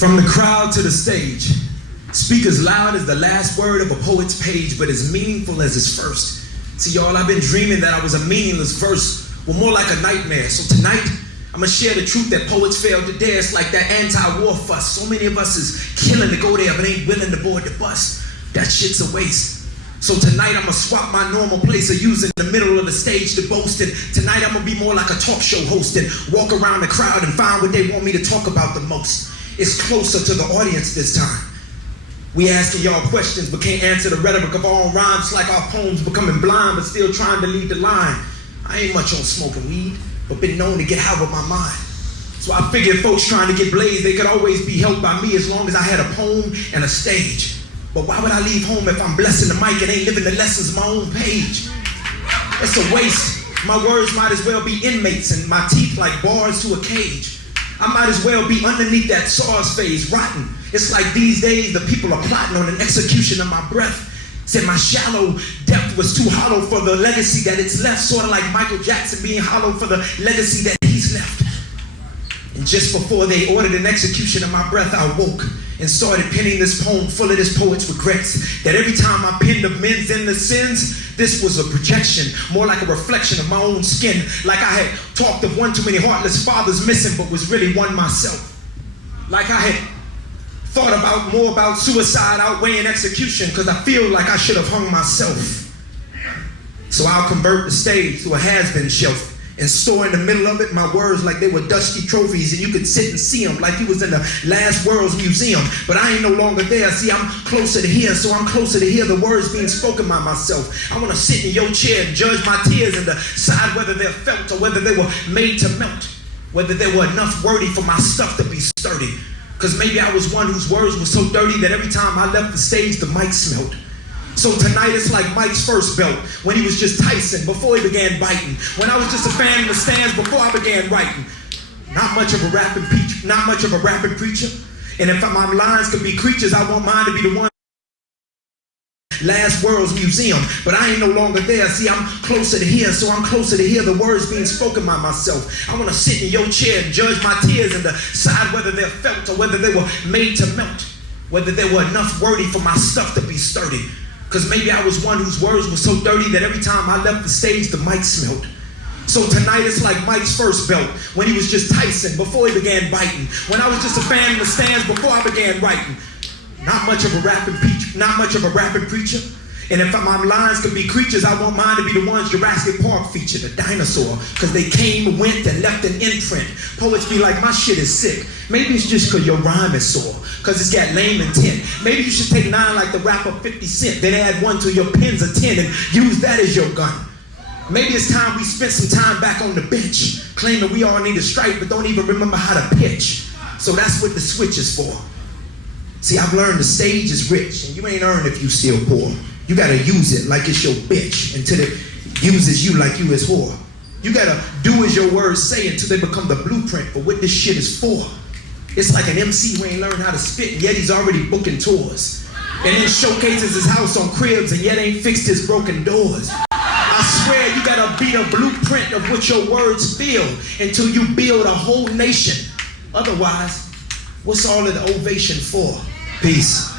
From the crowd to the stage, speak as loud as the last word of a poet's page, but as meaningful as his first. See, y'all, I've been dreaming that I was a meaningless verse, well, more like a nightmare. So tonight, I'm gonna share the truth that poets fail to dare. It's like that anti-war fuss. So many of us is killing to go there, but ain't willing to board the bus. That shit's a waste. So tonight, I'm gonna swap my normal place of using the middle of the stage to boast. And tonight, I'm gonna be more like a talk show host and walk around the crowd and find what they want me to talk about the most. It's closer to the audience this time. We asking y'all questions, but can't answer the rhetoric of our own rhymes. Like our poems becoming blind, but still trying to lead the line. I ain't much on smoking weed, but been known to get high with my mind. So I figured folks trying to get blazed, they could always be helped by me as long as I had a poem and a stage. But why would I leave home if I'm blessing the mic and ain't living the lessons on my own page? It's a waste. My words might as well be inmates and my teeth like bars to a cage. I might as well be underneath that SARS phase, rotten. It's like these days the people are plotting on an execution of my breath. Said my shallow depth was too hollow for the legacy that it's left. Sort of like Michael Jackson being hollow for the legacy that he's left. And just before they ordered an execution of my breath, I woke and started penning this poem full of this poet's regrets. That every time I penned of men's endless sins, this was a projection, more like a reflection of my own skin. Like I had talked of one too many heartless fathers missing, but was really one myself. Like I had thought about more about suicide outweighing execution, because I feel like I should have hung myself. So I'll convert the stage to a has-been shelf and store in the middle of it my words like they were dusty trophies, and you could sit and see them like you was in the Last World's Museum. But I ain't no longer there. See, I'm closer to here, so I'm closer to hear the words being spoken by myself. I want to sit in your chair and judge my tears and decide whether they're felt or whether they were made to melt, whether they were enough worthy for my stuff to be sturdy. Because maybe I was one whose words were so dirty that every time I left the stage, the mic smelled. So tonight it's like Mike's first belt, when he was just Tyson before he began biting, when I was just a fan in the stands before I began writing. Not much of a rapping preacher. And if my lines could be creatures, I want mine to be the one Last World's Museum. But I ain't no longer there. See, I'm closer to here, so I'm closer to hear the words being spoken by myself. I want to sit in your chair and judge my tears and decide whether they're felt or whether they were made to melt, whether they were enough worthy for my stuff to be sturdy. Because maybe I was one whose words were so dirty that every time I left the stage, the mic smelled. So tonight it's like Mike's first belt, when he was just Tyson before he began biting, when I was just a fan in the stands before I began writing. Not much of a rapping preacher. And if my lines could be creatures, I want mine to be the ones Jurassic Park featured, a dinosaur, because they came, went, and left an imprint. Poets be like, my shit is sick. Maybe it's just because your rhyme is sore, because it's got lame intent. Maybe you should take 9 like the rapper 50 Cent, then add 1 to your pen's a 10 and use that as your gun. Maybe it's time we spent some time back on the bench, claiming we all need a strike, but don't even remember how to pitch. So that's what the switch is for. See, I've learned the stage is rich, and you ain't earned if you still poor. You gotta use it like it's your bitch until it uses you like you is whore. You gotta do as your words say until they become the blueprint for what this shit is for. It's like an MC who ain't learned how to spit, and yet he's already booking tours. And then showcases his house on cribs, and yet ain't fixed his broken doors. I swear you gotta be the blueprint of what your words feel until you build a whole nation. Otherwise, what's all of the ovation for? Peace.